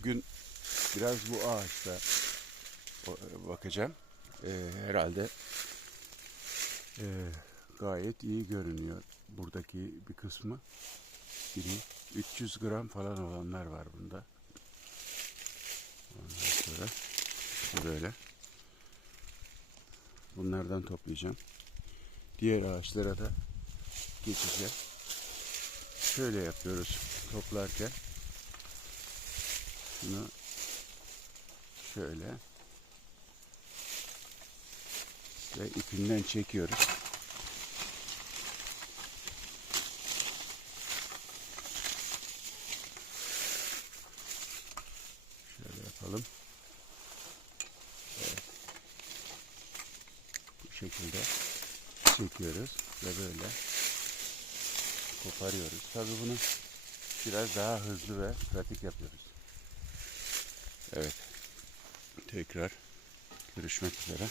Bugün biraz bu ağaçta o- bakacağım. Ee, herhalde e, gayet iyi görünüyor. Buradaki bir kısmı. Biri 300 gram falan olanlar var bunda. Ondan sonra böyle. Bunlardan toplayacağım. Diğer ağaçlara da geçeceğim. Şöyle yapıyoruz toplarken. Şunu şöyle ve ipinden çekiyoruz. Şöyle yapalım. Evet. Bu şekilde çekiyoruz ve böyle koparıyoruz. Tabii bunu biraz daha hızlı ve pratik yapıyoruz. Evet. Tekrar görüşmek üzere.